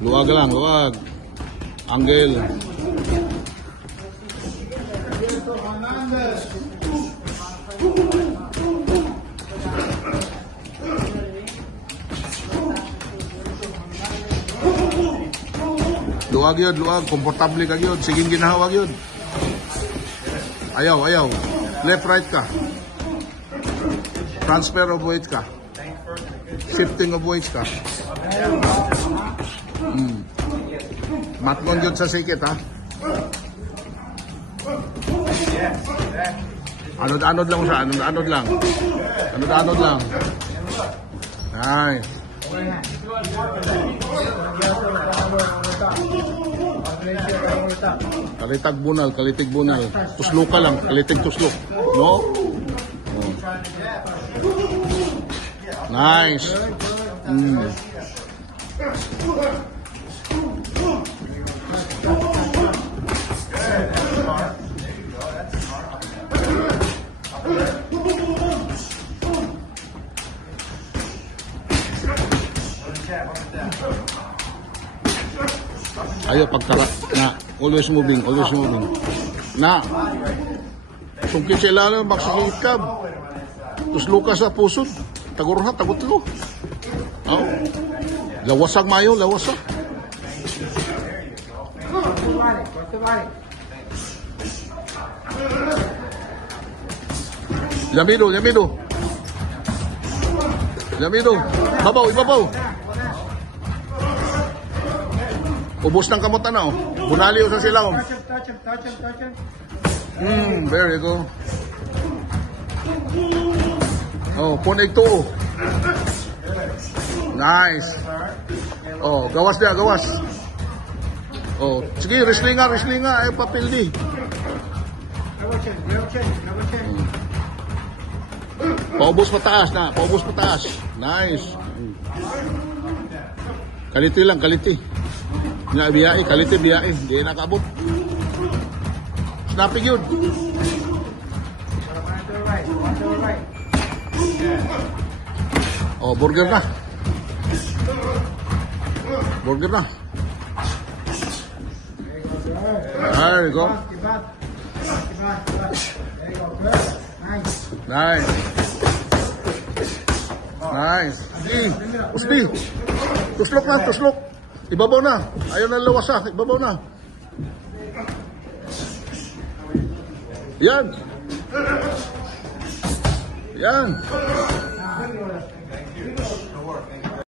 Luwag lang, luwag. Angle. Luwag yun, luwag. Komportable ka yun. Siging ginahawag yun. Ayaw, ayaw. Left, right ka. Transfer of weight ka. Shifting of weights ka. Matgon yun sa sikit, ha? Anod-anod lang siya. Anod-anod lang. Anod-anod lang. Nice. Kalitag bunal, kalitig bunal. Tuslok ka lang, kalitig tuslok. No? Oh. Nice. Ayo pagtara na always moving na sungkit sa ilalim magsakikab tuslo ka sa pusod tagurha tagutlo lawasag mayo lawasag Yamido babaw ubos ng kamot na, bunali sa silaw. There you go. Oh, punig to. Nice. Oh, gawas dia, gawas. Oh, sige, wrestling nga, ay papel di. Paubos pataas na, paubos pataas. Nice. Kaliti lang, kaliti. Nga biyai, kalite biyai, di nakabot. Snapping yun. Oh, burger na. Burger na. There you go. Nice. Nice. Usbi. Tuslok na, tuslok. Ibabaw na. Ayaw na lawasa. Ibabaw na. Yan. Yan.